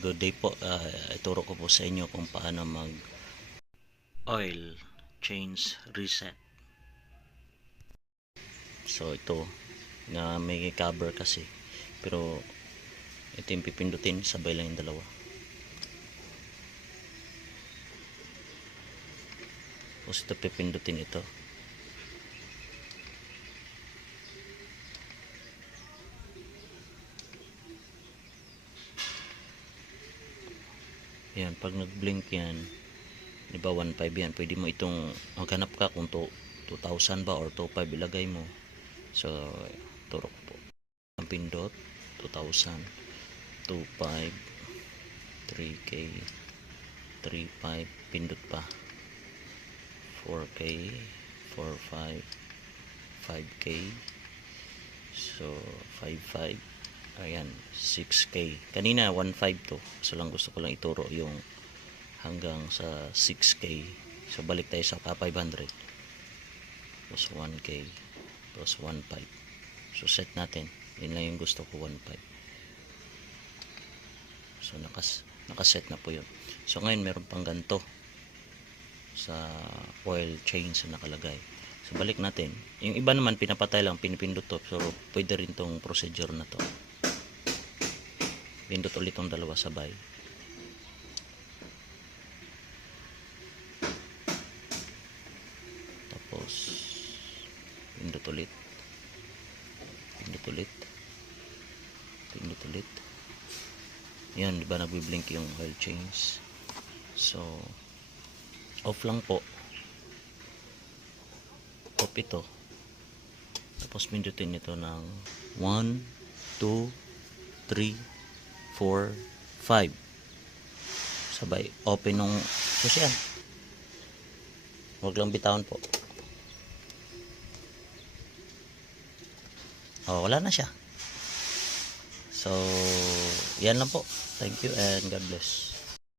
Good day po. Ituro ko po sa inyo kung paano mag oil change reset. So ito na may cover kasi, pero ito yung pipindutin, sabay lang yung dalawa. Tapos ito pipindutin ito. Yan, pag nag-blink yan, di ba 1.5 yan, pwede mo itong maghanap ka kung 2,000 ba or 2.5 ilagay mo. So turo ko po. Ang pindot 2,000, 2.5, 3K, 3.5, pindot pa 4K, 4.5, 5K, so 5.5, ayan 6K. Kanina 1.5 to, so lang gusto ko lang ituro yung hanggang sa 6K. So balik tayo sa 500, tapos 1K, tapos 1.5. So set natin, yun lang yung gusto ko, 1.5. So nakaset na po yun. So ngayon meron pang ganito sa oil change na nakalagay. So balik natin. Yung iba naman pinapatay lang, pinipindot to. So pwede rin tong procedure na to. Pindot ulit tong dalawa sabay. Tapos pindot ulit. Pindot ulit. Pindot ulit. Yan, di ba nagbi-blink yung oil change. So off lang po. Off ito. Tapos pindutin ito ng 1, 2, 3, 4, 5. Sabay open nung push yan. Huwag lang bitawan po. Oh, wala na siya. So yan lang po. Thank you and God bless.